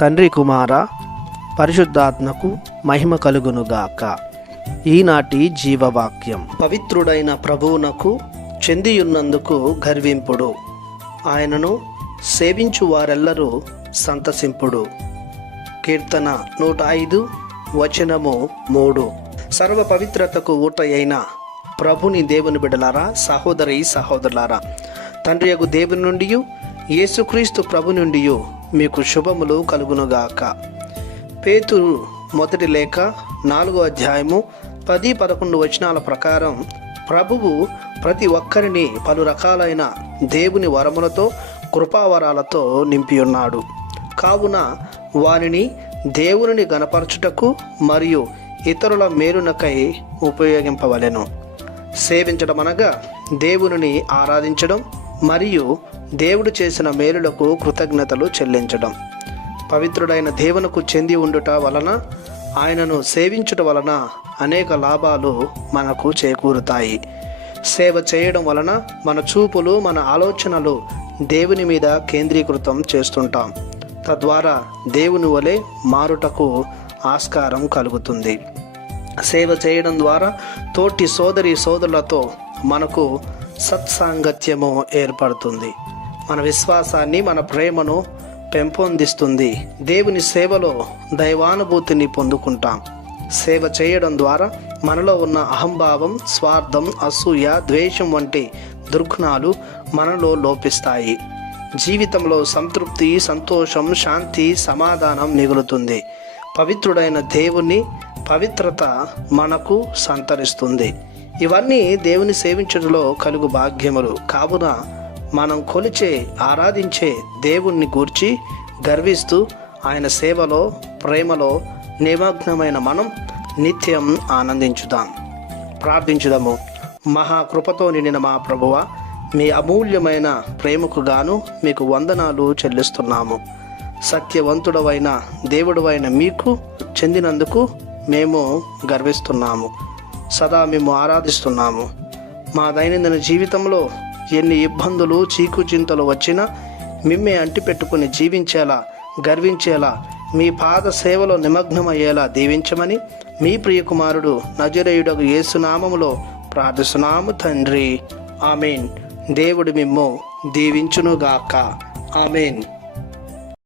తండ్రి కుమార పరిశుద్ధాత్మకు మహిమ కలుగునుగాక. ఈనాటి జీవవాక్యం. పవిత్రుడైన ప్రభువునకు చెందియున్నందుకు గర్వింపుడు. ఆయనను సేవించు వారెల్లరూ సంతసింపుడు. కీర్తన నూట ఐదు వచనము మూడు. సర్వ పవిత్రతకు ఊట అయిన ప్రభుని దేవుని బిడలారా సహోదరి సహోదరులారా తండ్రి యొక్క దేవుని నుండి యేసుక్రీస్తు ప్రభు నుండి మీకు శుభములు కలుగునుగాక. పేతురు మొదటి లేఖ నాలుగో అధ్యాయము పది పదకొండు వచనాల ప్రకారం ప్రభువు ప్రతి ఒక్కరిని పలు రకాలైన దేవుని వరములతో కృపావరాలతో నింపి ఉన్నాడు కావున వారిని దేవునిని గనపరచుటకు మరియు ఇతరుల మేలునకై ఉపయోగింపవలెను. సేవించడం అనగా దేవునిని ఆరాధించడం మరియు దేవుడు చేసిన మేలులకు కృతజ్ఞతలు చెల్లించడం. పవిత్రుడైన దేవునకు చెంది ఉండుట వలన ఆయనను సేవించుట వలన అనేక లాభాలు మనకు చేకూరుతాయి. సేవ చేయడం వలన మన చూపులు మన ఆలోచనలు దేవుని మీద కేంద్రీకృతం చేస్తుంటాం. తద్వారా దేవుని వలె మారుటకు ఆస్కారం కలుగుతుంది. సేవ చేయడం ద్వారా తోటి సోదరి సోదరులతో మనకు సత్సాంగత్యము ఏర్పడుతుంది. మన విశ్వాసాన్ని మన ప్రేమను పెంపొందిస్తుంది. దేవుని సేవలో దైవానుభూతిని పొందుకుంటాం. సేవ చేయడం ద్వారా మనలో ఉన్న అహంభావం స్వార్థం అసూయ ద్వేషం వంటి దుర్గుణాలు మనలో లోపిస్తాయి. జీవితంలో సంతృప్తి సంతోషం శాంతి సమాధానం మిగులుతుంది. పవిత్రుడైన దేవుని పవిత్రత మనకు సంతరిస్తుంది. ఇవన్నీ దేవుని సేవించడంలో కలుగు భాగ్యములు. కావున మనం కొలిచే ఆరాధించే దేవుణ్ణి గూర్చి గర్విస్తూ ఆయన సేవలో ప్రేమలో నిమగ్నమైన మనం నిత్యం ఆనందించుదాం. ప్రార్థించుదాము. మహాకృపతో నిండిన మా ప్రభువ మీ అమూల్యమైన ప్రేమకు గాను మీకు వందనాలు చెల్లిస్తున్నాము. సత్యవంతుడవైన దేవుడవైన మీకు చెందినందుకు మేము గర్విస్తున్నాము. సదా మేము ఆరాధిస్తున్నాము. మా దైనందిన జీవితంలో ఎన్ని ఇబ్బందులు చీకుచింతలు వచ్చినా మిమ్మే అంటిపెట్టుకుని జీవించేలా గర్వించేలా మీ పాద సేవలో నిమగ్నమయ్యేలా దీవించమని మీ ప్రియకుమారుడు నజరేయుడకు యేసునామములో ప్రార్థిస్తున్నాము తండ్రి. ఆమెన్. దేవుడు మిమ్ము దీవించునుగాక. ఆమెన్.